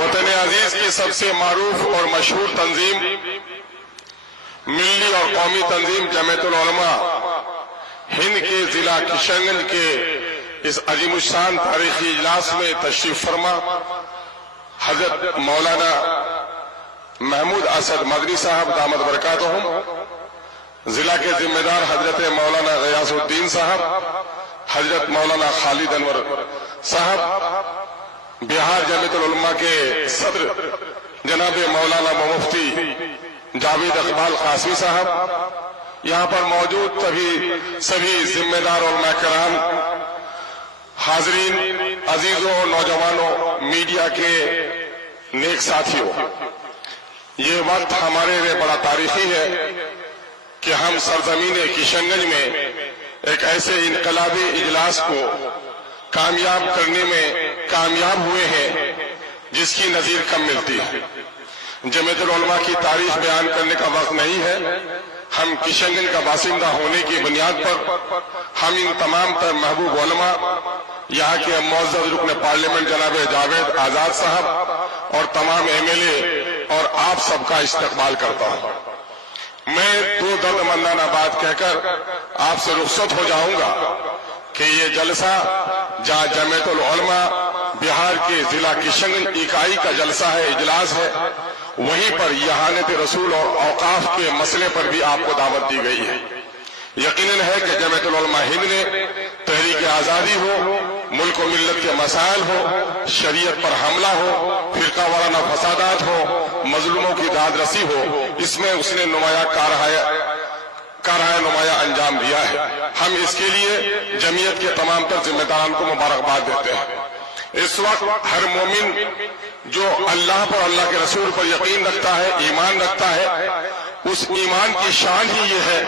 वतन अजीज की सबसे मारूफ और मशहूर तंजीम मिल्ली और कौमी तंजीम जमीयतुल उलमा हिंद के जिला किशनगंज के इस अजीमुशान तारीखी इजलास में तशरीफ फरमा हजरत मौलाना महमूद असद मदनी साहब दामद बरकातहुम, जिला के जिम्मेदार हजरत मौलाना गयासुद्दीन साहब, हजरत मौलाना खालिद अनवर साहब, बिहार जमीयतुल उलमा के सदर जनाब मौलाना मुफ्ती जावेद इकबाल कासमी साहब, यहाँ पर मौजूद सभी जिम्मेदार उलमा कराम, हाजरीन, अजीजों, नौजवानों, मीडिया के नेक साथियों, ये वक्त हमारे लिए बड़ा तारीखी है कि हम सरजमीन किशनगंज में एक ऐसे इनकलाबी इजलास को कामयाब करने में कामयाब हुए हैं जिसकी नजीर कम मिलती है। जमीयतुल उलमा की तारीख बयान करने का वक्त नहीं है। हम किशनगंज का बासिंदा होने की बुनियाद पर हम इन तमाम तर महबूब उलमा, यहाँ के मुअज़्ज़ज़ रुकन पार्लियामेंट जनाब जावेद आजाद साहब और तमाम एमएलए और आप सबका इस्तकबाल करता हूँ। मैं दो दर्दमंदाना बात कहकर आपसे रुखसत हो जाऊंगा कि ये जलसा जहाँ जमीयतुल उलमा बिहार के जिला किशनगंज इकाई का जलसा है, इजलास है, वहीं पर यहानत रसूल और औकाफ के मसले पर भी आपको दावत दी गई है। यकीनन है कि जमीयतुल उलमा हिंद ने तहरीक आजादी हो, मुल्क और मिल्लत के मसाइल हो, शरीयत पर हमला हो, फिरका वाराना फसादात हो, मजलूमों की दादरसी हो, इसमें उसने नुमाया नुमाया अंजाम दिया है। हम इसके लिए जमीयत के तमाम तर जिम्मेदारान को मुबारकबाद देते हैं। इस वक्त हर मोमिन जो अल्लाह पर, अल्लाह के रसूल पर यकीन रखता है, ईमान रखता है, उस ईमान की शान ही ये है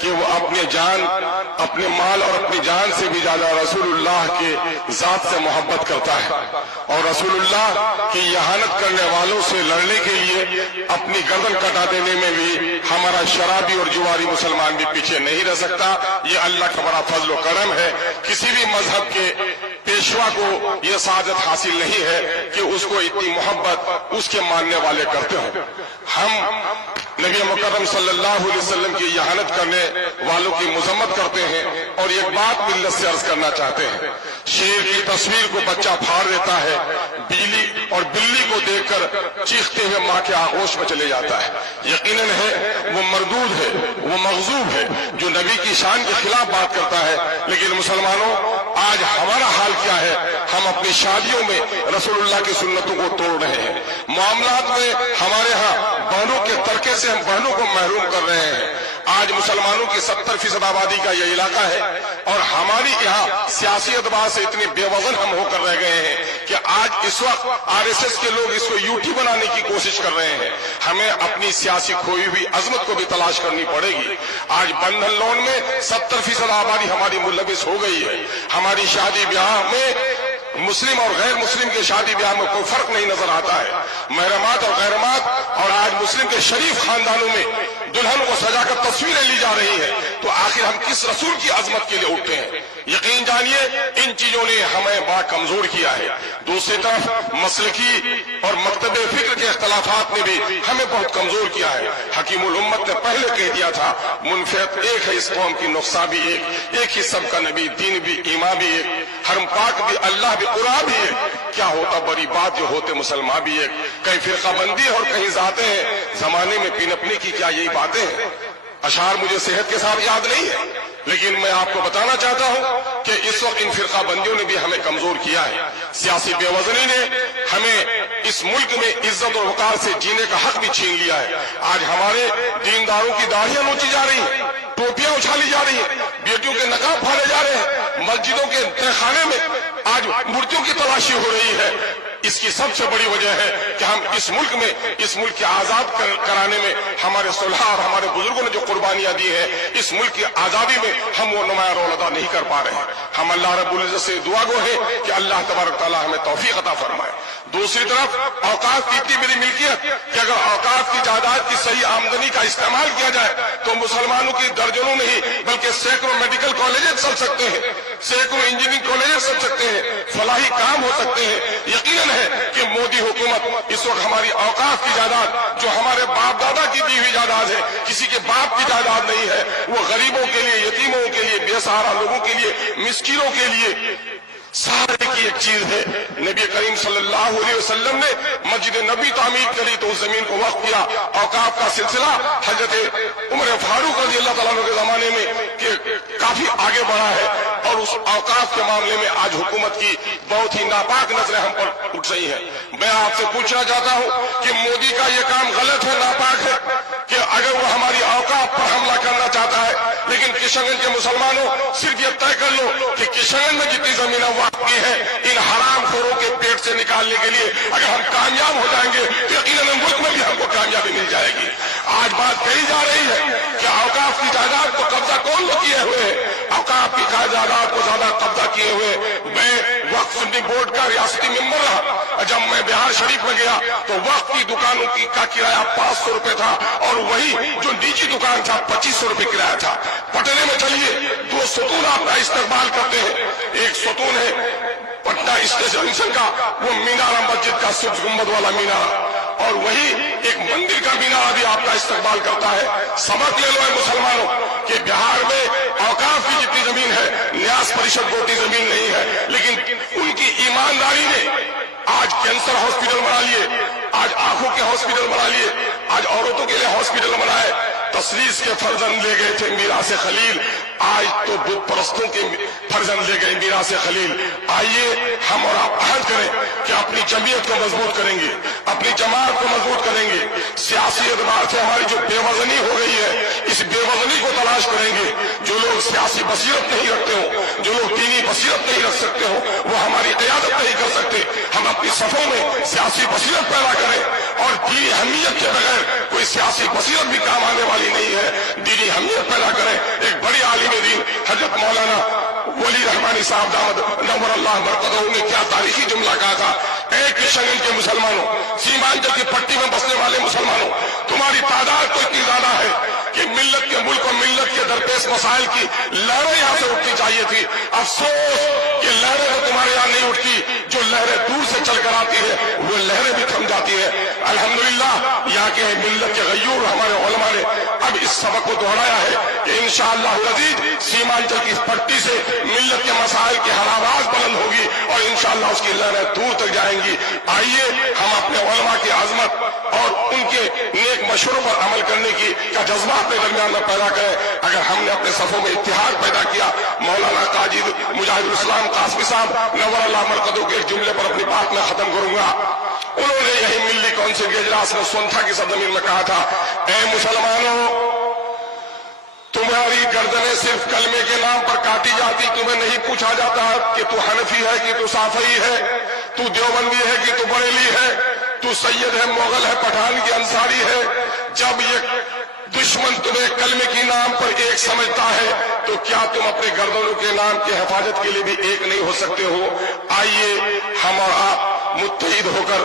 कि वो अपने जान, अपने माल और अपनी जान से भी ज्यादा रसूलुल्लाह के जात से मोहब्बत करता है और रसूलुल्लाह की यहानत करने वालों से लड़ने के लिए अपनी गर्दन कटा देने में भी हमारा शराबी और जुआरी मुसलमान भी पीछे नहीं रह सकता। ये अल्लाह का बड़ा फजल व करम है। किसी भी मजहब के पेशवा को यह सादत हासिल नहीं है कि उसको इतनी मोहब्बत उसके मानने वाले करते हो। हम नबी मुकर्रम सल्लल्लाहु अलैहि वसल्लम की यहानत करने वालों की मुजम्मत करते हैं और एक बात मिल्लत से अर्ज करना चाहते हैं। शेर की तस्वीर को बच्चा फाड़ देता है, बिल्ली को देखकर चीखते हुए माँ के आगोश में चले जाता है। यकीनन है वो मरदूद है, वो मगजूब है जो नबी की शान के खिलाफ बात करता है। लेकिन मुसलमानों, आज हमारा हाल क्या है? हम अपनी शादियों में रसूलुल्लाह की सुन्नतों को तोड़ रहे हैं। मामलात में हमारे यहाँ बहनों के तरके से हम बहनों को महरूम कर रहे हैं। आज मुसलमानों की 70% आबादी का यह इलाका है और हमारी यहाँ सियासी एतबार से इतने बेवजन हम होकर रह गए हैं कि आज इस वक्त आरएसएस के लोग इसको यूटी बनाने की कोशिश कर रहे हैं। हमें अपनी सियासी खोई हुई अजमत को भी तलाश करनी पड़ेगी। आज बंधन लोन में 70% आबादी हमारी मुलविस हो गई है। हमारी शादी ब्याह में मुस्लिम और गैर मुस्लिम के शादी ब्याह में कोई फर्क नहीं नजर आता है। महरमात और गैरमात और आज मुस्लिम के शरीफ खानदानों में दुल्हनों को सजाकर तस्वीरें ली जा रही है। तो आखिर हम किस रसूल की अजमत के लिए उठते हैं? यकीन जानिए इन चीजों ने हमें बड़ा कमजोर किया है। दूसरी तरफ मसलकी और मकतबे फिक्र के इख्तलाफात ने भी हमें बहुत कमजोर किया है। हकीमुल उम्मत ने पहले कह दिया था, मुनफियत एक है इस कौम की, नुक्सा भी एक ही सबका नबी, दीन भी, ईमान भी एक, हरम पाक भी, अल्लाह भी, कुरान भी एक। क्या होता बड़ी बात जो होते मुसलमान भी एक। कहीं फिरका बंदी और कहीं जाते हैं। जमाने में पिनपने की क्या यही बातें हैं? अशार मुझे सेहत के साथ याद नहीं है, लेकिन मैं आपको बताना चाहता हूं कि इस वक्त इन फिरका बंदियों ने भी हमें कमजोर किया है। सियासी बेवजनी ने हमें इस मुल्क में इज्जत और वकार से जीने का हक भी छीन लिया है। आज हमारे दीनदारों की दाढ़ियां नोची जा रही है, टोपियां उछाली जा रही है, बेटियों के नकाब फाड़े जा रहे हैं, मस्जिदों के तहखाने में आज मूर्तियों की तलाशी हो रही है। इसकी सबसे बड़ी वजह है कि हम इस मुल्क के आजाद कराने में हमारे सुलह और हमारे बुजुर्गों ने जो कुर्बानियां दी है, इस मुल्क की आजादी में हम वो नुमाया रोल अदा नहीं कर पा रहे हैं। हम अल्लाह रब्बुल इज्जत से दुआ गो है कि अल्लाह तबारक तआला हमें तौफीक अता फरमाए। दूसरी तरफ औकात की इतनी बड़ी मिल्कियत कि अगर औकात की जायदाद की सही आमदनी का इस्तेमाल किया जाए तो मुसलमानों की दर्जनों नहीं बल्कि सैकड़ों मेडिकल कॉलेजेस चल सकते हैं, सैकड़ों इंजीनियरिंग कॉलेजेस चल सकते हैं, फलाही काम हो सकते हैं। यकीनन है कि मोदी हुकूमत इस वक्त हमारी औकाफ की जायदाद जो हमारे बाप दादा की दी हुई जायदाद है, किसी के बाप की जायदाद नहीं है, वो गरीबों के लिए, यतीमों के लिए, बेसहारा लोगों के लिए, मिस्किनों के लिए सारे की एक चीज है। नबी करीम सल्लल्लाहु अलैहि वसल्लम ने मस्जिद नबी तामीर करी तो उस जमीन को वक्फ किया। औकाफ का सिलसिला हजरत उमर फारूक रजी अल्लाह तआला के जमाने में काफी आगे बढ़ा है और उस औकाफ के मामले में आज हुकूमत की बहुत ही नापाक नजरें हम पर उठ रही हैं। मैं आपसे पूछना चाहता हूं कि मोदी का ये काम गलत है, नापाक है कि अगर वो हमारी औकाफ पर हमला करना चाहता है, लेकिन किशनगंज के मुसलमानों सिर्फ ये तय कर लो कि किशनगंज में जितनी जमीनें वक्फ की है इन हरामखोरों के पेट से निकालने के लिए अगर हम कामयाब हो जाएंगे तो यकीनन मुल्क में भी हमको कामयाबी मिल जाएगी। आज बात कही जा रही है कि औकाफ की जायदाद को कब्जा कौन लोग किए हुए हैं, औकाफ की जायदाद को ज्यादा कब्जा किए हुए। मैं वक्फ सुन्नी बोर्ड का रियासती मेंबर रहा, जब मैं बिहार शरीफ में गया तो वक्फ की दुकानों का किराया 500 रुपए था और वही जो निजी दुकान था 2500 रुपए किराया था। पटने में चलिए, 2 सतून आपका इस्तेमाल करते हैं। एक सतून है पटना स्टेशन का, वो मीनारा मस्जिद का सूरज गुंबद वाला मीनारा, और वही एक मंदिर का मीनारा भी आपका इस्तेमाल करता है। सबक ले लो मुसलमानों कि बिहार में औकाफ की जितनी जमीन है न्यास परिषद को उतनी जमीन नहीं है, लेकिन उनकी ईमानदारी ने आज कैंसर हॉस्पिटल बना लिए, आज आंखों के हॉस्पिटल बना लिए, आज औरतों के लिए हॉस्पिटल बनाए। तसलीस के फर्जंद ले गए थे मीरास खलील, आज तो बुत परस्तों के फर्जंद ले गए मीरास खलील। आइए हम और आप अहद करें कि अपनी जमीयत को मजबूत करेंगे, अपनी जमात को मजबूत करेंगे। सियासी एतबार से हमारी जो बेवजनी हो गई है, इस बेवजनी को तलाश करेंगे। जो लोग सियासी बसीरत नहीं रखते हो, जो लोग दीनी बसीरत नहीं रख सकते हो, वो हमारी क़यादत नहीं कर सकते। हम अपनी सफों में सियासी बसीरत पैदा करें और दीनी अहमियत के बगैर कोई सियासी बसीरत भी काम आने वाली नहीं है। दीनी अहमियत पैदा करें। एक बड़ी आलिम दीन हजरत मौलाना वली रहमानी साहब दामद नव्वर अल्लाह बरकतहू ने क्या तारीखी जुमला कहा था, ऐ किशनगंज के मुसलमानों, सीमांचल की पट्टी में बसने वाले मुसलमानों, तुम्हारी तादाद तो इतनी ज्यादा है कि मिल्लत के मुल्क और मिल्लत के दरपेश मसाइल की लहरें यहाँ से उठनी चाहिए थी। अफसोस कि लहरें तो तुम्हारे यहाँ नहीं उठती, जो लहरें दूर से चलकर आती है वो लहरें भी थम जाती है। अल्हम्दुलिल्लाह यहाँ के मिल्लत के गयूर हमारे उलमा ने अब इस सबक को दोहराया है कि इंशाअल्लाह अज़ीज़ सीमांचल की पट्टी से मिल्लत के मसाइल की हर आवाज बुलंद होगी और इंशाअल्लाह उसकी लहरें दूर तक जाएंगी। आइए हम अपने उलमा की आजमत और उनके नेक मशवरों पर अमल करने की का जज्बा अपने दरमियान में पैदा करें। अगर हमने अपने सफों में इत्तेहाद पैदा किया, मौलाना काजी मुजाहिदुल इस्लाम कासमी साहब नव्वर अल्लाह मरकदहू के एक जुमले पर अपनी बात में खत्म करूंगा। उन्होंने यही मिल्ली काउंसिल के इजलास में सोनथा की सरजमीन में कहा था, ऐ मुसलमानों, तुम्हारी गर्दनें सिर्फ कलमे के नाम पर काटी जाती, तुम्हें नहीं पूछा जाता कि तू हनफी है कि तू साफई है, तू देवबंदी है कि तू बरेली है, तू सैयद है, मोगल है, पठान की अंसारी है। जब ये दुश्मन तुम्हें कलमे के नाम पर एक समझता है तो क्या तुम अपने गर्दनों के नाम की हिफाजत के लिए भी एक नहीं हो सकते हो? आइए हम और आप मुत्तहिद होकर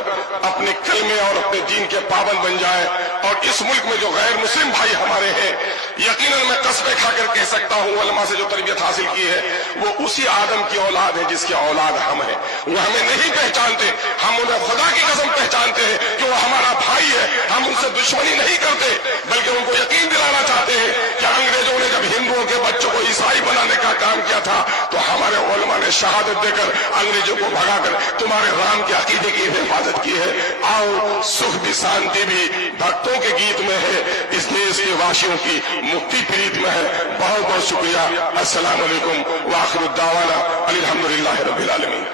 अपने कलमे और अपने दीन के पाबंद बन जाए। और इस मुल्क में जो गैर मुस्लिम भाई हमारे हैं, यकीनन मैं कसमें खाकर कह सकता हूँ, उलमा से जो तरबियत हासिल की है वो उसी आदम की औलाद है जिसकी औलाद हम है। वो हमें नहीं पहचानते, हम उन्हें खुदा की कसम पहचानते हैं कि वो हमारा भाई है। हम उनसे दुश्मनी नहीं करते, बल्कि उनको यकीन दिलाना चाहते हैं कि अंग्रेजों ने जब हिंदुओं के बच्चों को ईसाई बनाने का काम किया था तो हमारे उलमा ने शहादत देकर अंग्रेजों को भगाकर तुम्हारे राम के अकीदे की हिफाजत की है। आओ, सुख भी शांति भी भक्तों के गीत में है, इस देश के वासियों की मुक्ति प्रीत में है। बहुत बहुत शुक्रिया। अस्सलाम वालेकुम व आखिर दावाना अल्हम्दुलिल्लाहि रब्बिल आलमीन।